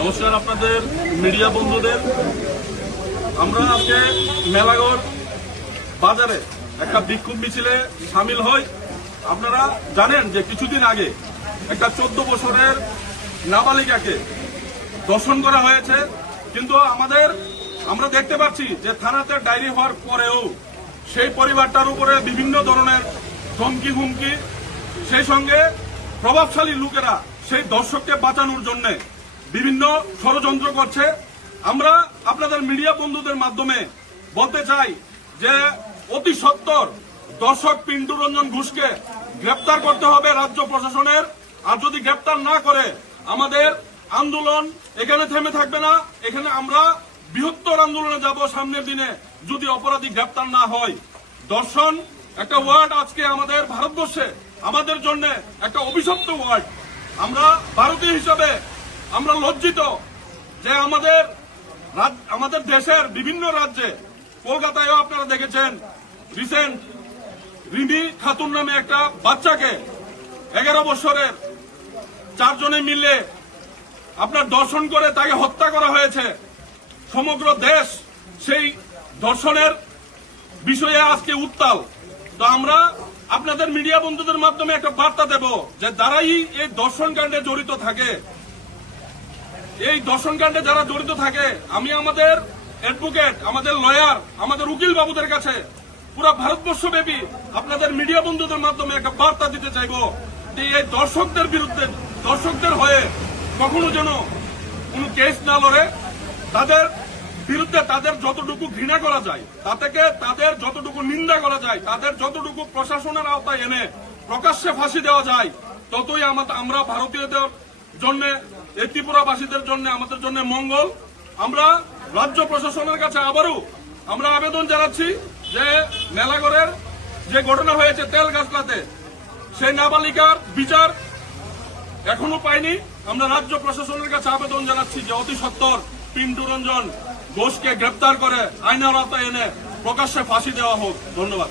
নমস্কার আপনাদের মিডিয়া বন্ধুদের। আমরা আজকে মেলাগড় বাজারে একটা বিক্ষোভ মিছিলে সামিল হই। আপনারা জানেন যে কিছুদিন আগে একটা 14 বছরের নাবালিকাকে ধর্ষণ করা হয়েছে, কিন্তু আমরা দেখতে পাচ্ছি যে থানাতে ডায়েরি হওয়ার পরেও সেই পরিবারটার উপরে বিভিন্ন ধরনের ধমকি হুমকি, সেই সঙ্গে প্রভাবশালী লোকেরা সেই দর্শককে বাঁচানোর জন্য বিভিন্ন ষড়যন্ত্র করছে। আমরা আপনাদের মিডিয়া বন্ধুদের মাধ্যমে বলতে চাই যে অতি সত্বর দর্শক পিন্টু রঞ্জন ঘোষকে গ্রেপ্তার করতে হবে রাজ্য প্রশাসনের। আর যদি গ্রেপ্তার না করে আমাদের আন্দোলন এখানে থেমে থাকবে না, এখানে আমরা বৃহত্তর আন্দোলনে যাব সামনের দিনে যদি অপরাধী গ্রেপ্তার না হয়। দর্শন একটা ওয়ার্ড আজকে আমাদের ভারতবর্ষে আমাদের জন্য একটা অভিশপ্ত ওয়ার্ড। আমরা ভারতীয় হিসাবে আমরা লজ্জিত যে আমাদের দেশের বিভিন্ন রাজ্যে, কলকাতায়ও আপনারা দেখেছেন রিসেন্ট রিমি খাতুন নামে একটা বাচ্চাকে 11 বছরের 4 জনে মিলে আপনার দর্শন করে তাকে হত্যা করা হয়েছে। সমগ্র দেশ সেই দর্শনের বিষয়ে আজকে উত্তাল। তো আমরা আপনাদের মিডিয়া বন্ধুদের মাধ্যমে একটা বার্তা দেব যে যারাই এই দর্শন কাণ্ডে জড়িত থাকে, এই দর্শন কাণ্ডে যারা জড়িত থাকে, আমি আমাদের অ্যাডভোকেট, আমাদের লয়ার, আমাদের উকিল বাবুদের কাছে পুরো ভারতবর্ষ ব্যাপী আপনাদের মিডিয়া বন্ধুদের মাধ্যমে একটা বার্তা দিতে চাইব যে এই দর্শকদের বিরুদ্ধে, দর্শকদের হয়ে কখনো যেন কোনো কেস না লড়ে। তাদের বিরুদ্ধে তাদের যতটুকু ঘৃণা করা যায়, তাদের যতটুকু নিন্দা করা যায়, তাদের যতটুকু প্রশাসনের আওতায় এনে প্রকাশ্যে ফাঁসি দেওয়া যায়, ততই আমরা ভারতীয়দের জন্য, এই ত্রিপুরাবাসীদের জন্য, আমাদের জন্য মঙ্গল। আমরা রাজ্য প্রশাসনের কাছে আবারও আমরা আবেদন জানাচ্ছি যে মেলাগড়ের যে ঘটনা হয়েছে তেলগাছলাতে, সেই নাবালিকার বিচার এখনো পাইনি। আমরা রাজ্য প্রশাসনের কাছে আবেদন জানাচ্ছি যে অতি সত্বর পিন্টু রঞ্জন ঘোষকে গ্রেপ্তার করে আইনের আওতায় এনে প্রকাশ্যে ফাঁসি দেওয়া হোক। ধন্যবাদ।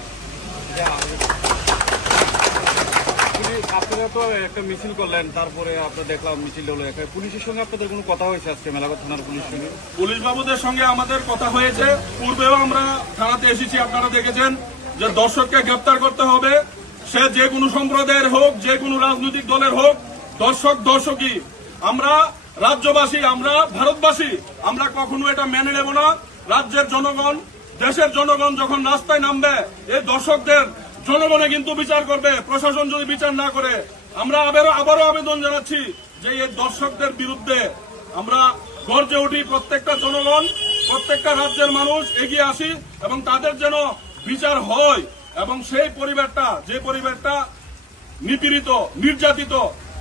আপনারা তো একটা মিছিল করলেন, তারপরে আপনারা দেখলাম মিছিল হলো, পুলিশের সঙ্গে আপনাদের কোনো কথা হয়েছে আজকে মেলাগড় থানার পুলিশ সঙ্গে? পুলিশ বাবুদের সঙ্গে আমাদের কথা হয়েছে, পূর্বেও আমরা থানাতে এসেছি। আপনারা দেখেছেন যে দর্শককে গ্রেপ্তার করতে হবে, সে যে কোনো সম্প্রদায়ের হোক, যে কোনো রাজনৈতিক দলের হোক। দর্শকই আমরা রাজ্যবাসী, আমরা ভারতবাসী, আমরা কখনো এটা মেনে নেব না। রাজ্যের জনগণ, দেশের জনগণ যখন রাস্তায় নামবে, এই দর্শকদের জনগণে কিন্তু বিচার করবে। প্রশাসন যদি বিচার না করে, আমরা আবারও আবেদন জানাচ্ছি যে এই দর্শকদের বিরুদ্ধে আমরা গর্জে উঠি। প্রত্যেকটা জনগণ, প্রত্যেকটা রাজ্যের মানুষ এগিয়ে আসি এবং তাদের যেন বিচার হয় এবং সেই পরিবারটা, যে পরিবারটা নিপীড়িত, নির্যাতিত,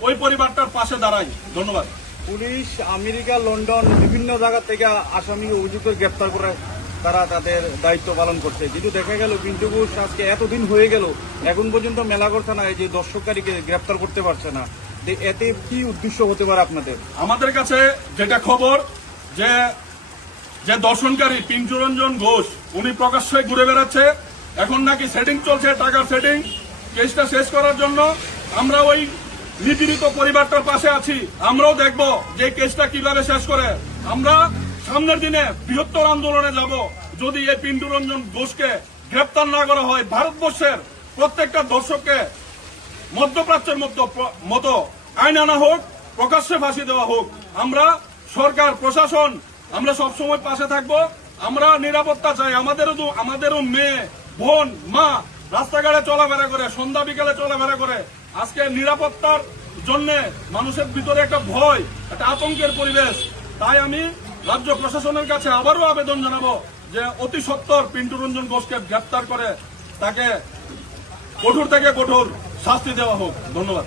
ওই পরিবারটার পাশে দাঁড়াই। ধন্যবাদ। পুলিশ আমেরিকা, লন্ডন, বিভিন্ন জায়গা থেকে আসামি অভিযুক্ত গ্রেপ্তার করে তারা তাদের দায়িত্ব পালন করছে, কিন্তু দেখা গেল পিন্টু ঘোষ আজকে এতদিন হয়ে গেল এখন পর্যন্ত মেলাগড় থানায় যে দর্শককারীকে গ্রেপ্তার করতে পারছে না। এতে কি উদ্দেশ্য হতে পারে আপনাদের? আমাদের কাছে যেটা খবর যে দর্শনকারী পিন্টু রঞ্জন ঘোষ উনি প্রকাশ্যে ঘুরে বেড়াচ্ছে। এখন নাকি সেটিং চলছে, টাকার সেটিং, কেসটা শেষ করার জন্য। আমরা ওই নিপীড়িত পরিবারটার পাশে আছি। আমরাও দেখব যে কেসটা কিভাবে শেষ করে। আমরা সামনের দিনে বৃহত্তর আন্দোলনে যাব যদি এই পিন্টু রঞ্জন ঘোষকে গ্রেপ্তার না করা হয়। ভারতবর্ষের প্রত্যেকটা দর্শককে মধ্যপ্রাচ্যের মতো আইন আনা হোক, প্রকাশ্যে ফাঁসি দেওয়া হোক। আমরা সরকার, প্রশাসন, আমরা সবসময় পাশে থাকবো। আমরা নিরাপত্তা চাই। আমাদেরও মেয়ে, বোন, মা রাস্তাঘাটে চলাফেরা করে, সন্ধ্যা বিকালে চলাফেরা করে। আজকে নিরাপত্তার জন্য মানুষের ভিতরে একটা ভয়, একটা আতঙ্কের পরিবেশ। তাই আমি রাজ্য প্রশাসনের কাছে আবারও আবেদন জানাবো যে অতি সত্বর পিন্টু রঞ্জন ঘোষকে গ্রেপ্তার করে তাকে কঠোর থেকে কঠোর শাস্তি দেওয়া হোক। ধন্যবাদ।